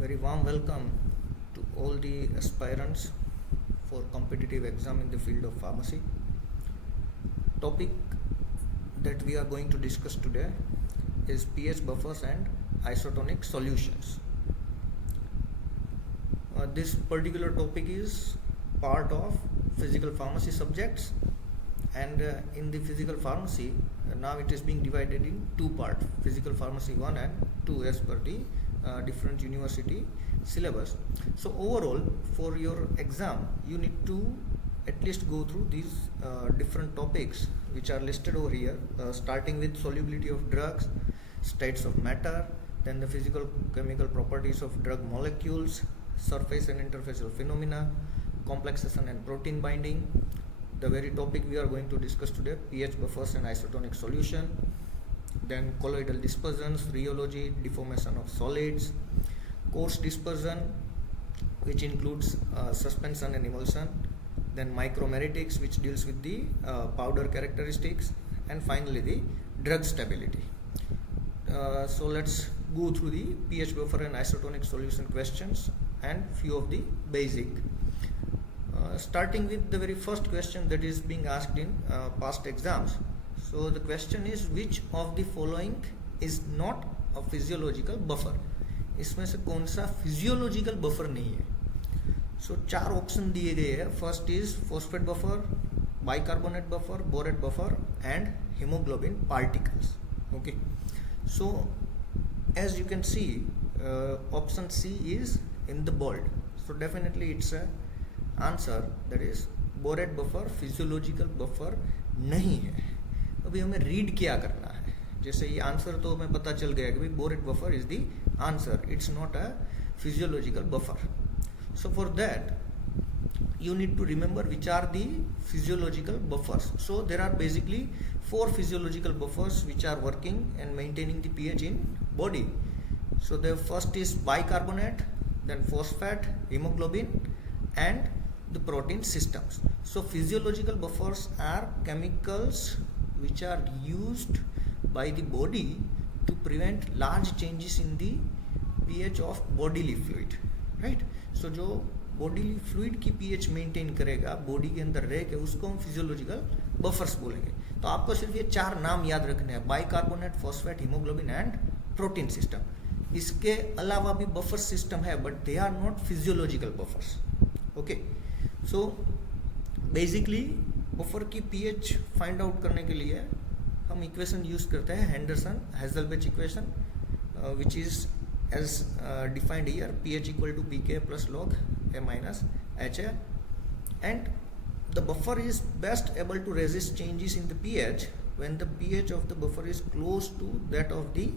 Very warm welcome to all the aspirants for competitive exam in the field of pharmacy. Topic that we are going to discuss today is pH buffers and isotonic solutions. This particular topic is part of physical pharmacy subjects, and in the physical pharmacy now it is being divided in two parts: physical pharmacy 1 and 2 as per the different university syllabus. So overall for your exam you need to at least go through these different topics which are listed over here, starting with solubility of drugs, states of matter, then the physical chemical properties of drug molecules, surface and interfacial phenomena, complexation and protein binding. The very topic we are going to discuss today, pH buffers and isotonic solution, then colloidal dispersions, rheology, deformation of solids, coarse dispersion which includes suspension and emulsion, then micromeritics which deals with the powder characteristics, and finally the drug stability. So let's go through the pH buffer and isotonic solution questions and few of the basic. Starting with the very first question that is being asked in past exams. So the question is, which of the following is not a physiological buffer? इसमें से कौन सा physiological buffer नहीं है? सो चार option दिए गए हैं. First is phosphate buffer, bicarbonate buffer, borate buffer and haemoglobin particles. Okay, so as you can see, option C is in the bold, so definitely it's a answer, that is borate buffer physiological buffer नहीं है. अभी हमें read क्या करना है? जैसे ये answer तो हमें पता चल गया कि भाई borate buffer is the answer, it's not a physiological buffer. So for that you need to remember which are the physiological buffers. So there are basically 4 physiological buffers which are working and maintaining the pH in body. So the first is bicarbonate, then phosphate, hemoglobin and the protein systems. So physiological buffers are chemicals which are used by the body to prevent large changes in the pH of bodily fluid, right? So जो bodily fluid की pH maintain करेगा body के अंदर रह के, उसको हम physiological buffers बोलेंगे. तो आपको सिर्फ ये 4 नाम याद रखने हैं: bicarbonate, phosphate, haemoglobin and protein system. इसके अलावा भी बफर सिस्टम है but they are not physiological buffers. Okay, so basically buffer की पीएच फाइंड आउट करने के लिए हम इक्वेशन यूज करते हैं Henderson Hasselbalch equation, which is as defined here: pH equal to pK plus log A minus HA, and the buffer is best able to resist changes in the pH when the pH of the buffer is close to that of the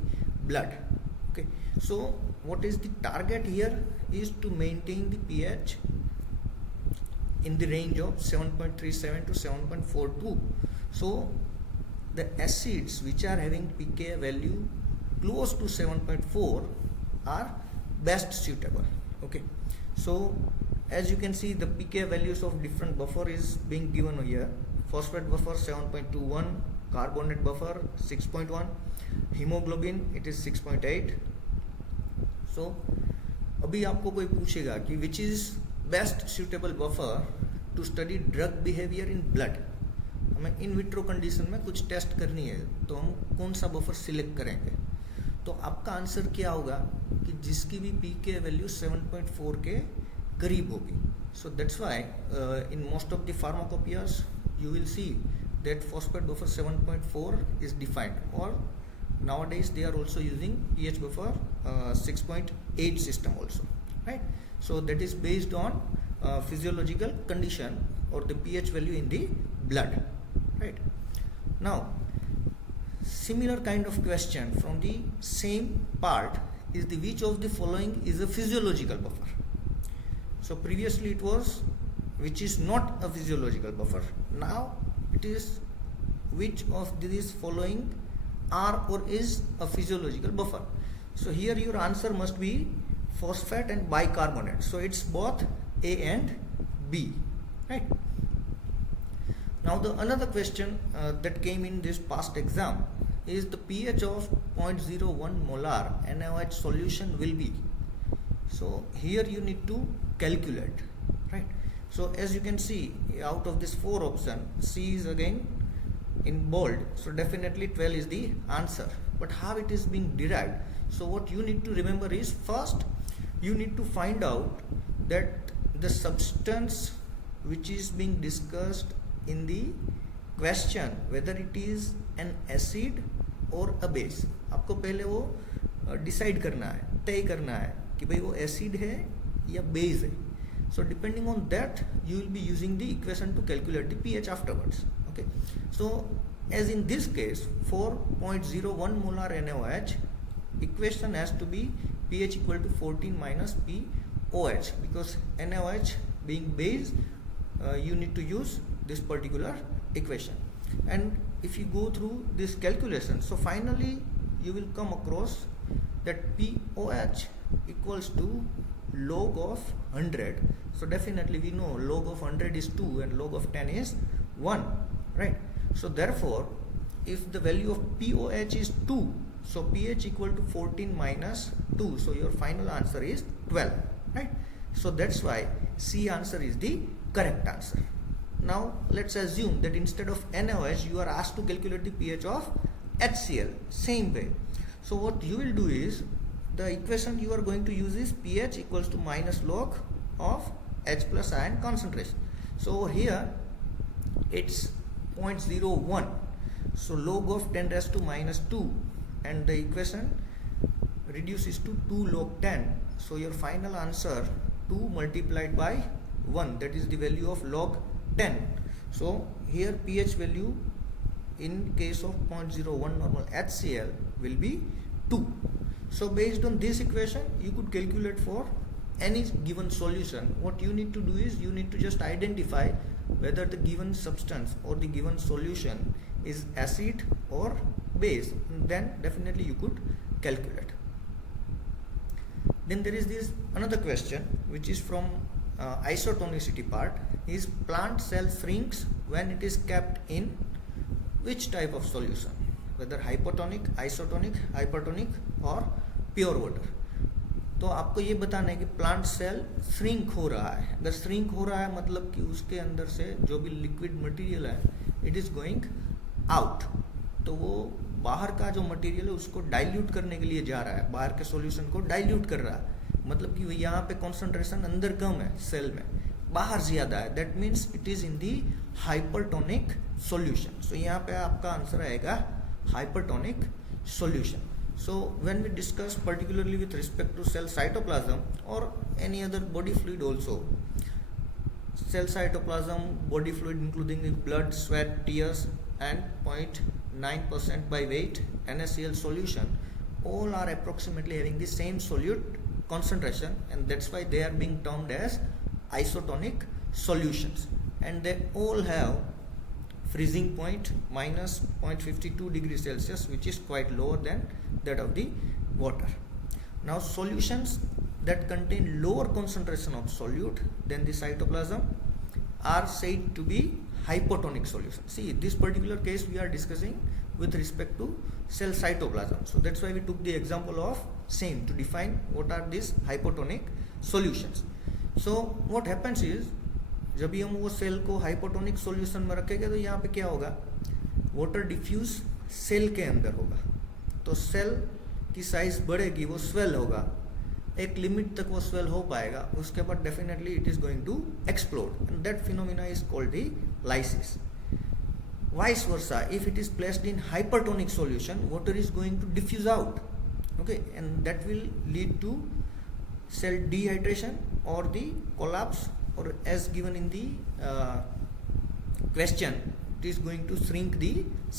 blood. Okay, so what is the target here is to maintain the pH in the range of 7.37 to 7.42. So the acids which are having pK value close to 7.4 are best suitable. Okay, so as you can see the pK values of different buffer is being given here. Phosphate buffer 7.21, carbonate buffer 6.1, hemoglobin it is 6.8. so अभी आपको कोई पूछेगा कि which is best suitable buffer to study drug behavior in blood, हमें in vitro condition में कुछ test करनी है तो हम कौन सा बफर सिलेक्ट करेंगे? तो आपका आंसर क्या होगा कि जिसकी भी पीके वैल्यू 7.4 के करीब होगी. So that's why in most of the pharmacopoeias you will see that phosphate buffer 7.4 is defined, और nowadays they are also using pH buffer 6.8 system also, right? So that is based on physiological condition or the pH value in the blood, right? Now similar kind of question from the same part is the which of the following is a physiological buffer. So previously it was which is not a physiological buffer. Now it is which of these following are or is a physiological buffer. So here your answer must be phosphate and bicarbonate. So it's both A and B, right? Now the another question that came in this past exam is the pH of 0.01 molar NaOH solution will be. So here you need to calculate, right? So as you can see, out of this 4 option, C is again in bold, so definitely 12 is the answer. But how it is being derived? So what you need to remember is, first you need to find out that the substance which is being discussed in the question, whether it is an acid or a base. आपको पहले वो decide करना है, तय करना है कि भाई वो एसिड है या बेस है. So depending on that, you will be using the equation to calculate the pH afterwards. Okay. So as in this case, for 0.01 molar NaOH, equation has to be pH equal to 14 minus POH, because NaOH being base, you need to use this particular equation. And if you go through this calculation, so finally you will come across that POH equals to log of 100. So definitely we know log of 100 is 2 and log of 10 is 1, right? So therefore, if the value of POH is 2, so pH equal to 14 minus 2, so your final answer is 12, right? So that's why C answer is the correct answer. Now let's assume that instead of NaOH, you are asked to calculate the pH of HCl, same way. So what you will do is, the equation you are going to use is pH equals to minus log of H plus ion concentration. So here it's 0.01, so log of 10 raised to minus 2, and the equation reduces to 2 log 10. So your final answer 2 multiplied by 1, that is the value of log 10. So here pH value in case of 0.01 normal HCl will be 2. So based on this equation, you could calculate for any given solution. What you need to do is, you need to just identify whether the given substance or the given solution is acid or base, and then definitely you could calculate. Then there is this another question which is from isotonicity part, is plant cell shrinks when it is kept in which type of solution, whether hypotonic, isotonic, hypertonic और pure water. तो आपको ये बताना है कि plant cell shrink हो रहा है. अगर श्रिंक हो रहा है मतलब कि उसके अंदर से जो भी लिक्विड मटेरियल है, इट इज गोइंग आउट. तो वो बाहर का जो मटेरियल है उसको डाइल्यूट करने के लिए जा रहा है, बाहर के सॉल्यूशन को डाइल्यूट कर रहा है. मतलब कि यहाँ पे कॉन्सेंट्रेशन अंदर कम है सेल में, बाहर ज्यादा है. That means it is in the hypertonic solution. So यहाँ पे आपका आंसर आएगा hypertonic solution. So when we discuss particularly with respect to cell cytoplasm or any other body fluid also, cell cytoplasm, body fluid including the blood, sweat, tears and 0.9% by weight NaCl solution, all are approximately having the same solute concentration, and that's why they are being termed as isotonic solutions, and they all have freezing point minus 0.52 degrees Celsius, which is quite lower than that of the water. Now solutions that contain lower concentration of solute than the cytoplasm are said to be hypotonic solution. See, this particular case we are discussing with respect to cell cytoplasm, so that's why we took the example of same to define what are these hypotonic solutions. So what happens is, जब भी हम वो cell को hypotonic solution में रखेंगे तो यहाँ पे क्या होगा, वाटर डिफ्यूज सेल के अंदर होगा, तो सेल की साइज बढ़ेगी, वो स्वेल होगा, एक लिमिट तक वो स्वेल हो पाएगा, उसके बाद definitely it is going to explode, and that phenomena is called the lysis. Vice versa, if it is placed in hypertonic solution, water is going to diffuse out, okay, and that will lead to cell dehydration और the collapse, or as given in the question, it is going to shrink the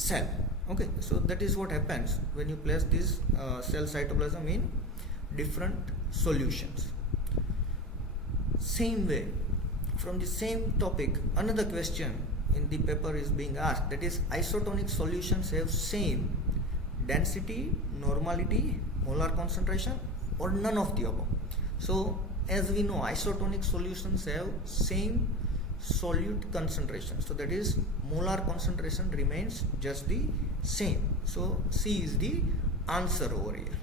cell. Okay, so that is what happens when you place this cell cytoplasm in different solutions. Same way, from the same topic, another question in the paper is being asked, that is, isotonic solutions have same density, normality, molar concentration, or none of the above. So as we know, isotonic solutions have same solute concentration, so that is molar concentration remains just the same. So C is the answer over here.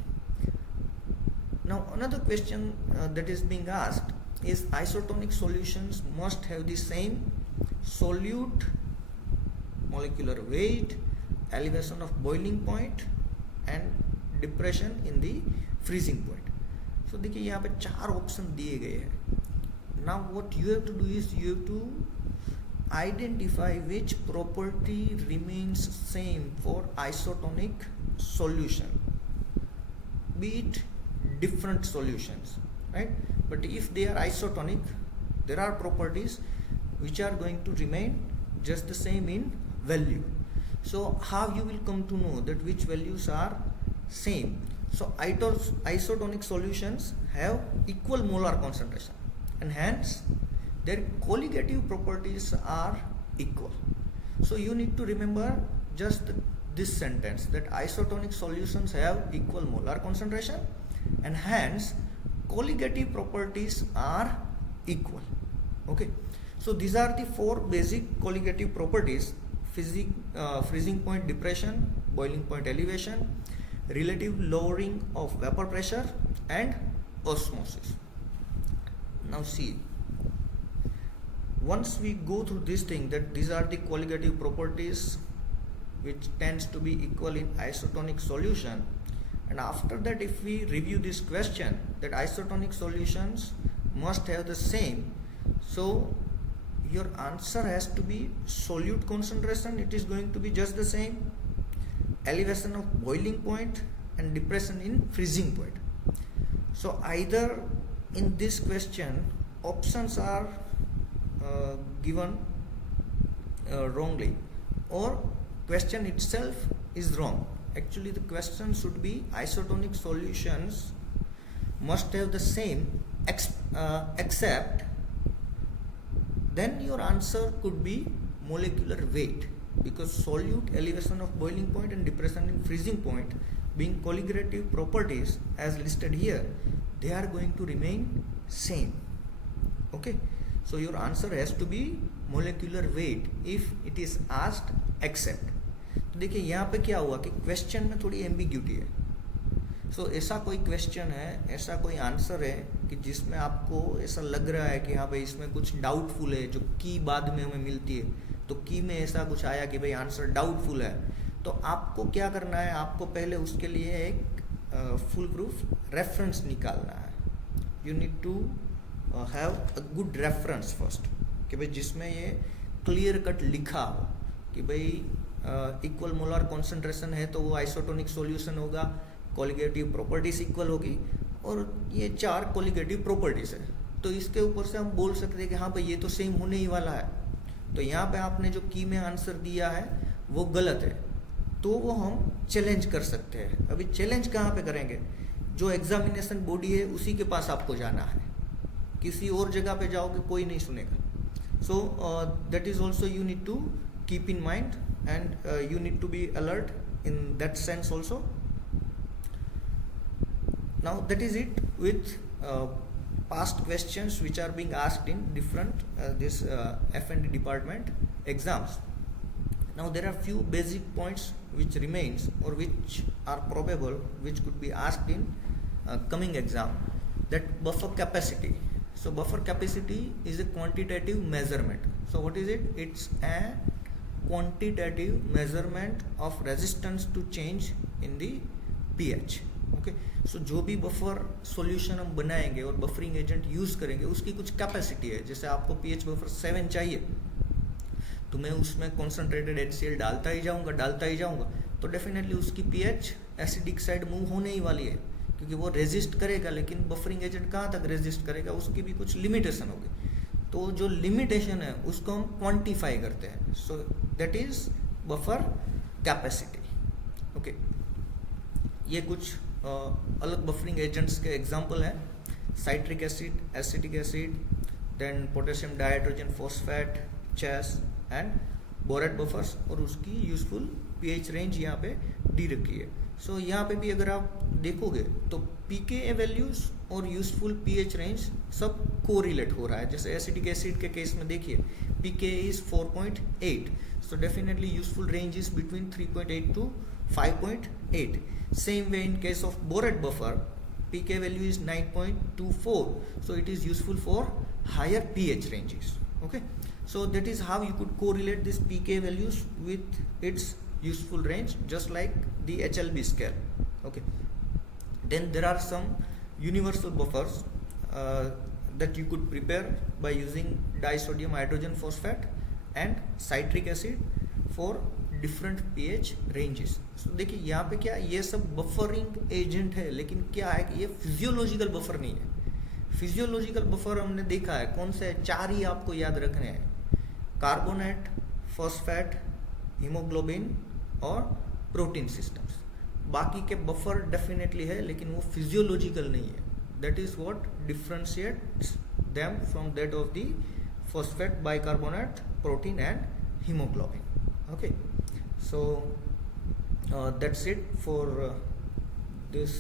Now another question that is being asked is isotonic solutions must have the same solute molecular weight, elevation of boiling point and depression in the freezing point. So देखिए यहाँ पे 4 option दिए गए हैं. Now what you have to do is you have to identify which property remains same for isotonic solution, be it different solutions, right? But if they are isotonic, there are properties which are going to remain just the same in value. So how you will come to know that which values are same? So isotonic solutions have equal molar concentration and hence their colligative properties are equal. So you need to remember just this sentence, that isotonic solutions have equal molar concentration and hence colligative properties are equal. Okay, so these are the 4 basic colligative properties: freezing point depression, boiling point elevation, relative lowering of vapor pressure and osmosis. Now see, once we go through this thing, that these are the colligative properties which tends to be equal in isotonic solution, and after that if we review this question that isotonic solutions must have the same, so your answer has to be solute concentration, it is going to be just the same, elevation of boiling point and depression in freezing point. So either in this question options are given wrongly, or question itself is wrong. Actually the question should be isotonic solutions must have the same except, then your answer could be molecular weight, because solute, elevation of boiling point and depression in freezing point being colligative properties as listed here, they are going to remain same. Okay, so your answer has to be molecular weight if it is asked except. तो देखिए यहाँ पे क्या हुआ कि question में थोड़ी ambiguity है. सो ऐसा कोई क्वेश्चन है, ऐसा कोई आंसर है कि जिसमें आपको ऐसा लग रहा है कि हाँ भाई इसमें कुछ डाउटफुल है, जो की बाद में हमें मिलती है, तो की में ऐसा कुछ आया कि भाई आंसर डाउटफुल है, तो आपको क्या करना है, आपको पहले उसके लिए एक फुल प्रूफ रेफरेंस निकालना है. You need to have a good reference first, कि भाई जिसमें ये क्लियर कट लिखा हो कि भाई इक्वल मोलर कॉन्सेंट्रेशन है तो वो आइसोटोनिक सॉल्यूशन होगा, कोलिगेटिव प्रॉपर्टीज इक्वल होगी, और ये 4 कोलिगेटिव प्रॉपर्टीज है, तो इसके ऊपर से हम बोल सकते हैं कि हाँ भाई ये तो सेम होने ही वाला है. तो यहाँ पे आपने जो की में आंसर दिया है वो गलत है, तो वो हम चैलेंज कर सकते हैं. अभी चैलेंज कहाँ पे करेंगे, जो एग्जामिनेशन बॉडी है उसी के पास आपको जाना है, किसी और जगह पे जाओगे कोई नहीं सुनेगा. So that is also you need to keep in mind and you need to be alert in that sense also. Now that is it with past questions which are being asked in different this F&D department exams. Now there are few basic points which remains or which are probable which could be asked in coming exam, that buffer capacity. So buffer capacity is a quantitative measurement. So what is it? It's a quantitative measurement of resistance to change in the pH. Okay, so जो भी buffer solution हम बनाएंगे और buffering agent use करेंगे उसकी कुछ capacity है. जैसे आपको pH बफर 7 चाहिए तो मैं उसमें कॉन्सेंट्रेटेड HCl डालता ही जाऊंगा, तो डेफिनेटली उसकी pH एसिडिक साइड मूव होने ही वाली है, क्योंकि वो रेजिस्ट करेगा. लेकिन बफरिंग एजेंट कहाँ तक रेजिस्ट करेगा, उसकी भी कुछ लिमिटेशन होगी. तो जो लिमिटेशन है उसको हम क्वांटिफाई करते हैं. So that is buffer capacity. Okay, ये कुछ अलग बफरिंग एजेंट्स के एग्जांपल हैं: citric acid, acetic acid, then potassium dihydrogen phosphate, चेस एंड बोरेट बफर्स, और उसकी यूजफुल पीएच रेंज यहाँ पे दी रखी है. सो यहाँ पे भी अगर आप देखोगे तो पीके वैल्यूज और यूजफुल पीएच रेंज सब कोरिलेट हो रहा है. जैसे एसिटिक एसिड के केस में देखिए pK is 4.8, so definitely useful range is between 3.8 to 5.8. Same way in case of borate buffer pK value is 9.24, so it is useful for higher pH ranges. Okay, so that is how you could correlate this pK values with its useful range, just like the HLB scale. Okay, then there are some universal buffers that you could prepare by using disodium hydrogen phosphate and citric acid for different pH ranges. So देखिए यहाँ पे क्या ये सब buffering agent है, लेकिन क्या है कि ये फिजियोलॉजिकल बफर नहीं है. फिजियोलॉजिकल बफर हमने देखा है कौन से है, 4 ही आपको याद रखने हैं: कार्बोनेट, फॉस्फेट, हीमोग्लोबिन और प्रोटीन सिस्टम्स. बाकी के बफर डेफिनेटली है, लेकिन वो फिजियोलॉजिकल नहीं है. That is what differentiates them from that of the phosphate, bicarbonate, protein and haemoglobin. Okay, so that's it for this